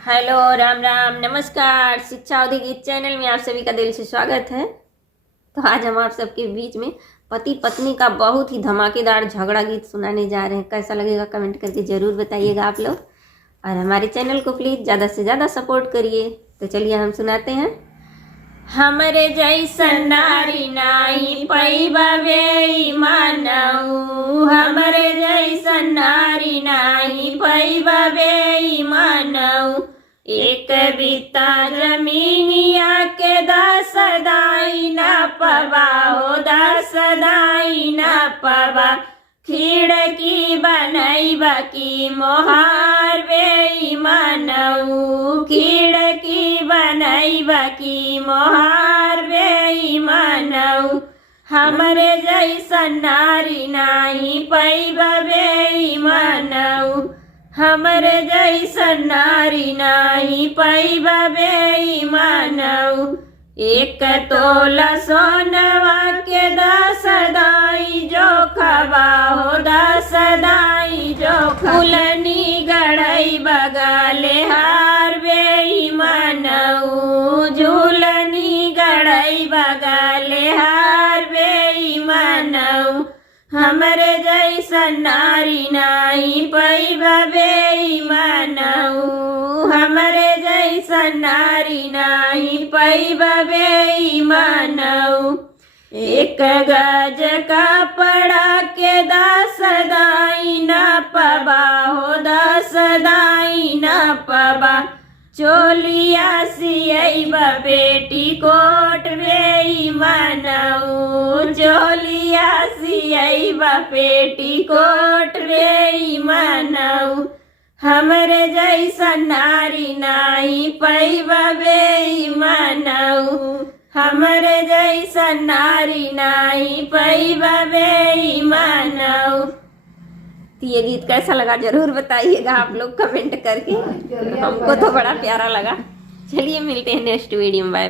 Hello, Ram Ram, नमस्कार। शिक्षा अवधि गीत चैनल में आप सभी का दिल से स्वागत है। तो आज हम आप सबके बीच में पति पत्नी का बहुत ही धमाकेदार झगड़ा गीत सुनाने जा रहे हैं। कैसा लगेगा कमेंट करके ज़रूर बताइएगा आप लोग, और हमारे चैनल को प्लीज़ ज़्यादा से ज़्यादा सपोर्ट करिए। तो चलिए हम सुनाते हैं। हमरे जैसन नारी नाही पैबा वे मानऊ, हमरे जैसन नारी नाही पैबा वे मानऊ। एक बित्ता जमीनिया के दस दाई न पवा हो, दस दाई न पवा। खिड़की बनैबा की मोहार वे मानऊ, खिड़की बनैबा की मोहार वे मानऊ। हमरे जैसन नारी नाही पैबा वे मानऊ, हमरे जैसन नारी नाही पैबा वे मानऊ। एक तोला सोनवा के दस दाई जो खबा हो, दस दाई जो फूलनी गड़ई बगले हार वे मानऊ, झूलनी गड़ई बगले हार वे मानऊ। हमरे जैसन नारी नाही पैबा वे मानऊ, हमरे जैसन नारी नाही पैबा वे मानऊ। एक गज कपड़ा के दस दाई न पबा हो, दस दाई न पबा। चोलिया सियैबा बेटी कोट वे मानऊ, चोलिया सियैबा बेटी कोट वे मानऊ। हमरे जैसन नारी नाही पैबा वे मानऊ, हमरे जैसन नारी नाही पैबा वे मानऊ। तो ये गीत कैसा लगा जरूर बताइएगा आप लोग कमेंट करके। हमको तो बड़ा प्यारा लगा। चलिए मिलते हैं नेक्स्ट वीडियो में। बाय।